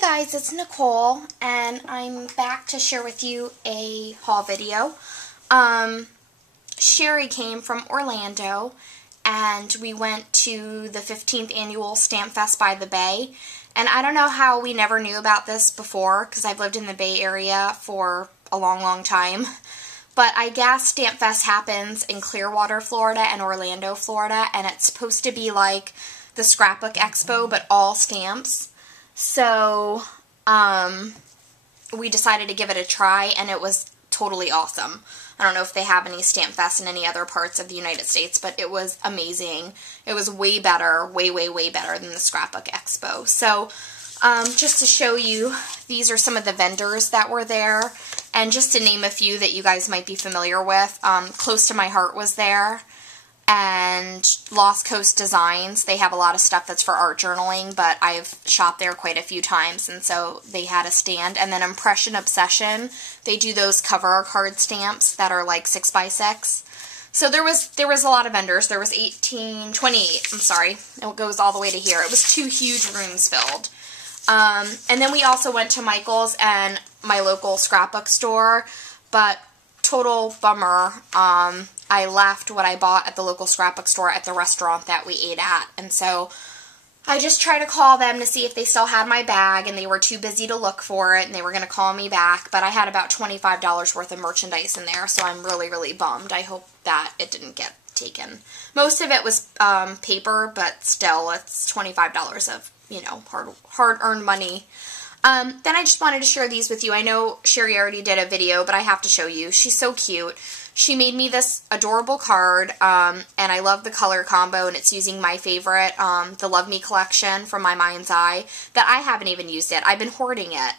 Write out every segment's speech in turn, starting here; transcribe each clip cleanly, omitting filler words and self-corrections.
Hey guys, it's Nicole, and I'm back to share with you a haul video. Cheri came from Orlando, and we went to the 15th annual Stampfest by the Bay. And I don't know how we never knew about this before, because I've lived in the Bay Area for a long, long time. But I guess Stampfest happens in Clearwater, Florida, and Orlando, Florida, and it's supposed to be like the Scrapbook Expo, but all stamps. So, we decided to give it a try, and it was totally awesome. I don't know if they have any Stampfest in any other parts of the United States, but it was amazing. It was way better, way, way, way better than the Scrapbook Expo. So, just to show you, these are some of the vendors that were there, and just to name a few that you guys might be familiar with, Close to My Heart was there, and Lost Coast Designs. They have a lot of stuff that's for art journaling, but I've shopped there quite a few times, and so they had a stand. And then Impression Obsession, they do those cover card stamps that are like 6x6. So there was a lot of vendors. There was 28, I'm sorry. It goes all the way to here. It was 2 huge rooms filled. And then we also went to Michael's and my local scrapbook store, but total bummer. I left what I bought at the local scrapbook store at the restaurant that we ate at, and so I just tried to call them to see if they still had my bag, and they were too busy to look for it, and they were going to call me back, but I had about $25 worth of merchandise in there, so I'm really, really bummed. I hope that it didn't get taken. Most of it was paper, but still, it's $25 of, you know, hard-earned money. Then I just wanted to share these with you. I know Cheri already did a video, but I have to show you. She's so cute. She made me this adorable card, and I love the color combo, and it's using my favorite, the Love Me collection from My Mind's Eye, that I haven't even used it. I've been hoarding it,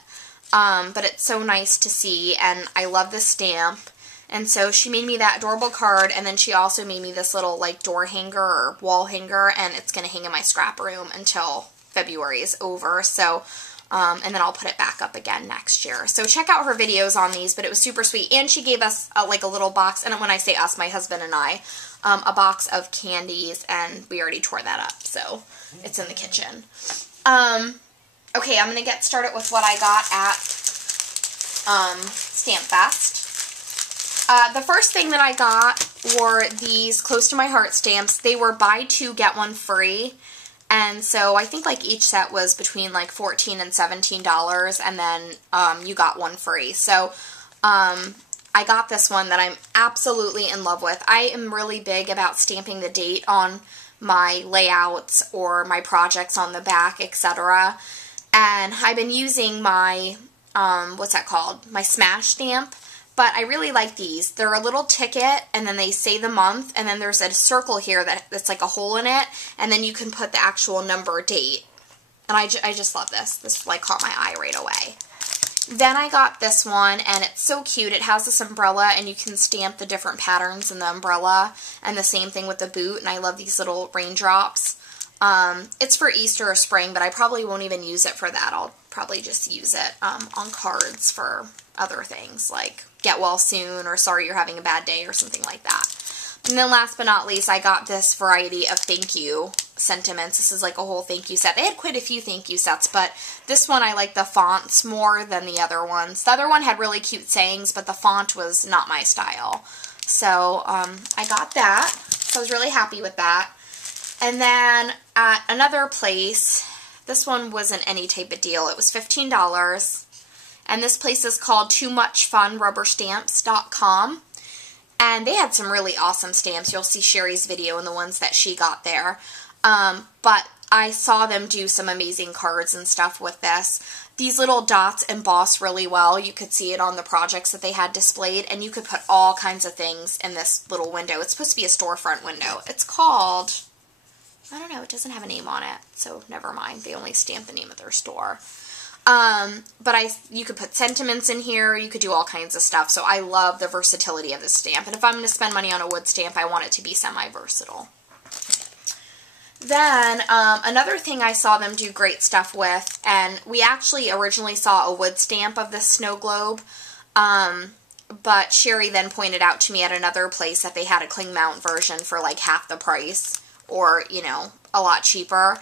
but it's so nice to see, and I love the stamp. And so she made me that adorable card, and then she also made me this little, like, door hanger or wall hanger, and it's going to hang in my scrap room until February is over, so and then I'll put it back up again next year. So check out her videos on these, but it was super sweet. And she gave us like a little box, and when I say us, my husband and I, a box of candies, and we already tore that up, so it's in the kitchen. Okay, I'm going to get started with what I got at Stampfest. The first thing that I got were these Close to My Heart stamps. They were buy 2, get 1 free. And so I think like each set was between like $14 and $17, and then you got 1 free. So I got this one that I'm absolutely in love with. I am really big about stamping the date on my layouts or my projects on the back, etc. And I've been using my, what's that called? My Smash stamp. But I really like these. They're a little ticket, and then they say the month, and then there's a circle here that's like a hole in it, and then you can put the actual number date. And I just love this. This like caught my eye right away. Then I got this one, and it's so cute. It has this umbrella, and you can stamp the different patterns in the umbrella, and the same thing with the boot, and I love these little raindrops. It's for Easter or spring, but I probably won't even use it for that. I'll probably just use it on cards for other things, like get well soon, or sorry you're having a bad day, or something like that. And then last but not least, I got this variety of thank you sentiments. This is like a whole thank you set. They had quite a few thank you sets, but this one I like the fonts more than the other ones. The other one had really cute sayings, but the font was not my style. So I got that, so I was really happy with that. And then at another place, this one wasn't any type of deal. It was $15. And this place is called TooMuchFunRubberStamps.com. And they had some really awesome stamps. You'll see Cheri's video and the ones that she got there. But I saw them do some amazing cards and stuff with this. These little dots emboss really well. You could see it on the projects that they had displayed. And you could put all kinds of things in this little window. It's supposed to be a storefront window. It's called, I don't know, it doesn't have a name on it. So never mind. They only stamped the name of their store. But you could put sentiments in here, you could do all kinds of stuff, so I love the versatility of this stamp, and if I'm going to spend money on a wood stamp, I want it to be semi-versatile. Then, another thing I saw them do great stuff with, and we actually originally saw a wood stamp of this snow globe, but Cheri then pointed out to me at another place that they had a cling mount version for like half the price, or, you know, a lot cheaper.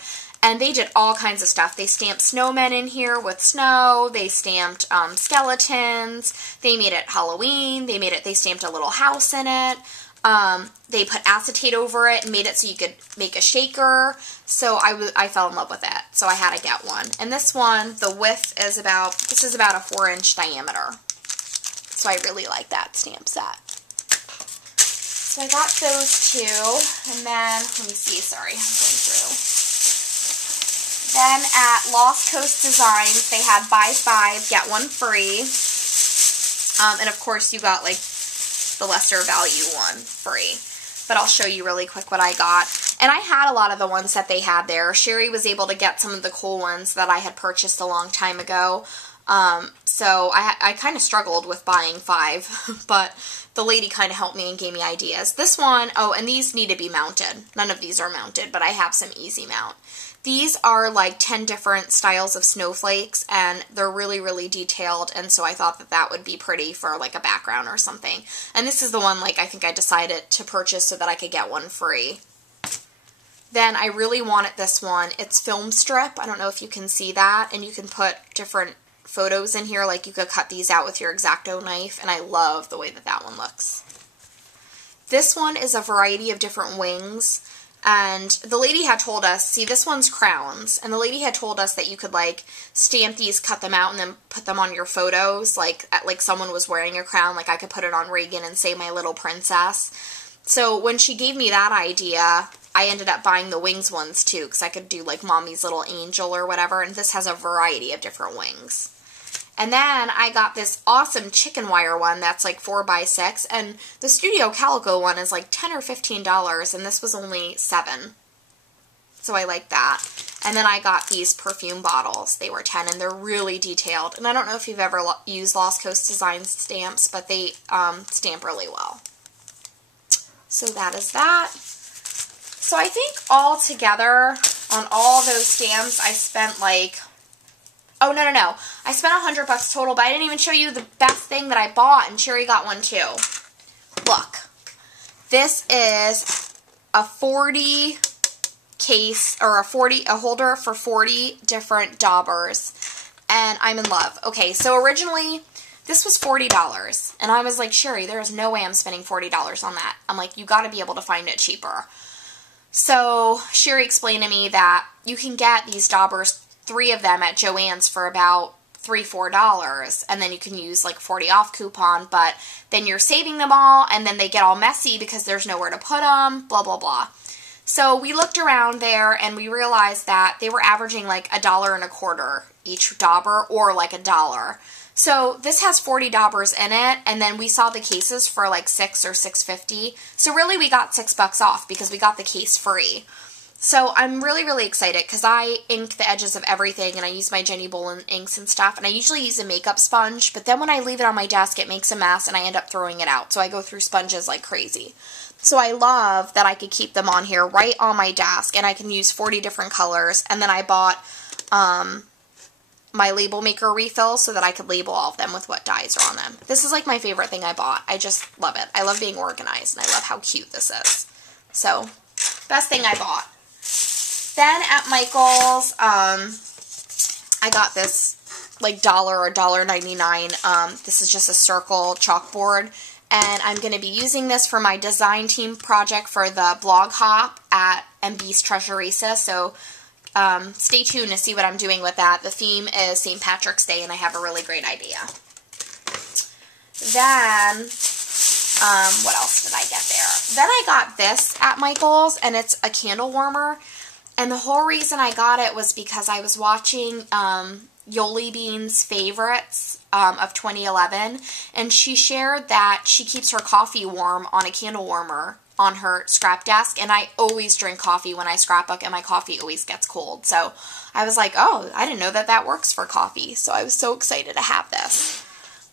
And they did all kinds of stuff. They stamped snowmen in here with snow. They stamped skeletons. They made it Halloween. They stamped a little house in it. They put acetate over it and made it so you could make a shaker. So I fell in love with it. So I had to get one. And this one, the width is this is about a 4-inch diameter. So I really like that stamp set. So I got those two. And then, let me see, sorry, I'm going through. Then at Lost Coast Designs, they had buy 5, get 1 free. And of course you got like the lesser value one free. But I'll show you really quick what I got. And I had a lot of the ones that they had there. Cheri was able to get some of the cool ones that I had purchased a long time ago. So I kind of struggled with buying 5, but the lady kind of helped me and gave me ideas. This one, oh, and these need to be mounted. None of these are mounted, but I have some easy mount. These are like 10 different styles of snowflakes, and they're really, really detailed, and so I thought that that would be pretty for like a background or something. And this is the one like I think I decided to purchase so that I could get 1 free. Then I really wanted this one. It's film strip. I don't know if you can see that, and you can put different photos in here, like you could cut these out with your X-Acto knife, and I love the way that that one looks. This one is a variety of different wings. And the lady had told us, see, this one's crowns, and the lady had told us that you could, like, stamp these, cut them out, and then put them on your photos, like someone was wearing a crown, like I could put it on Reagan and say my little princess. So when she gave me that idea, I ended up buying the wings ones, too, because I could do, like, Mommy's Little Angel or whatever, and this has a variety of different wings. And then I got this awesome chicken wire one that's like 4x6, and the Studio Calico one is like $10 or $15, and this was only $7. So I like that. And then I got these perfume bottles. They were $10, and they're really detailed. And I don't know if you've ever used Lost Coast Designs stamps, but they stamp really well. So that is that. So I think all together on all those stamps, I spent like... Oh, no. I spent $100 total, but I didn't even show you the best thing that I bought, and Cheri got one too. Look. This is a 40 case, or a holder for 40 different daubers, and I'm in love. Okay, so originally, this was $40, and I was like, Cheri, there is no way I'm spending $40 on that. I'm like, you gotta be able to find it cheaper. So, Cheri explained to me that you can get these daubers, 3 of them at Joann's for about $3, $4, and then you can use like 40 off coupon, but then you're saving them all, and then they get all messy because there's nowhere to put them, blah, blah, blah. So we looked around there, and we realized that they were averaging like $1.25 each dauber, or like $1. So this has 40 daubers in it, and then we saw the cases for like $6 or $6.50. So really we got $6 off because we got the case free. So I'm really, really excited because I ink the edges of everything, and I use my Jenny Bolin inks and stuff, and I usually use a makeup sponge, but then when I leave it on my desk, it makes a mess, and I end up throwing it out. So I go through sponges like crazy. So I love that I could keep them on here right on my desk, and I can use 40 different colors, and then I bought my label maker refill so that I could label all of them with what dyes are on them. This is like my favorite thing I bought. I just love it. I love being organized, and I love how cute this is. So, best thing I bought. Then at Michael's, I got this like $1 or $1.99. This is just a circle chalkboard, and I'm going to be using this for my design team project for the blog hop at MB's Treasurista. So stay tuned to see what I'm doing with that. The theme is St. Patrick's Day, and I have a really great idea. Then, what else did I get there? Then I got this at Michael's, and it's a candle warmer. And the whole reason I got it was because I was watching Yoli Bean's favorites of 2011, and she shared that she keeps her coffee warm on a candle warmer on her scrap desk, and I always drink coffee when I scrapbook, and my coffee always gets cold. So I was like, oh, I didn't know that that works for coffee. So I was so excited to have this.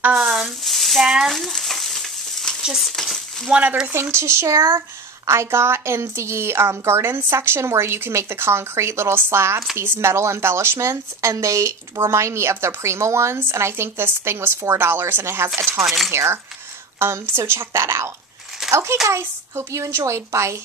Then, just one other thing to share. I got in the garden section where you can make the concrete little slabs, these metal embellishments, and they remind me of the Prima ones, and I think this thing was $4, and it has a ton in here. So check that out. Okay, guys. Hope you enjoyed. Bye.